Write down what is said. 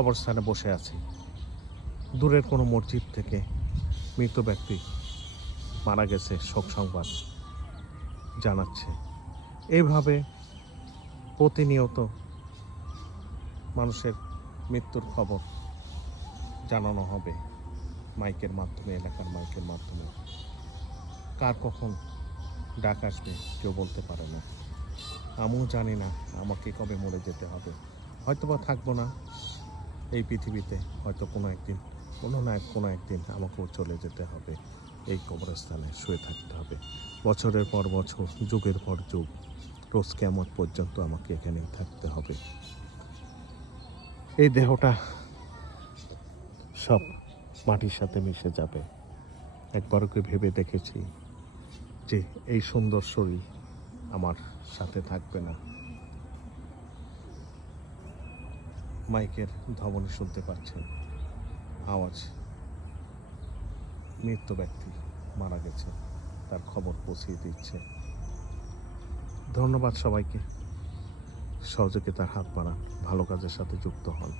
কবরস্থানে বসে আছি। দূরের কোনো মসজিদ থেকে মৃত ব্যক্তি মারা গেছে শোক সংবাদ জানাচ্ছে। এইভাবে প্রতিনিয়ত মানুষের মৃত্যুর খবর জানানো হবে মাইকের মাধ্যমে, এলাকার মাইকের মাধ্যমে। কার কখন ডাক আসবে কেউ বলতে পারে না। আমিও জানি না আমাকে কবে মরে যেতে হবে। হয়তোবা থাকবো না এই পৃথিবীতে, হয়তো কোনো একদিন আমাকেও চলে যেতে হবে। এই কবরস্থানে শুয়ে থাকতে হবে বছরের পর বছর, যুগের পর যুগ, রোজ কিয়ামত পর্যন্ত আমাকে এখানেই থাকতে হবে। এই দেহটা সব মাটির সাথে মিশে যাবে। একবারও কি ভেবে দেখেছি যে এই সুন্দর শরীর আমার সাথে থাকবে না? মাইকের ধমনী শুনতে পাচ্ছেন আওয়াজ, মৃত ব্যক্তি মারা গেছে, তার খবর পৌঁছিয়ে দিচ্ছে। ধন্যবাদ সবাইকে। সহযোগিতার হাত বাড়ান, ভালো কাজের সাথে যুক্ত হন।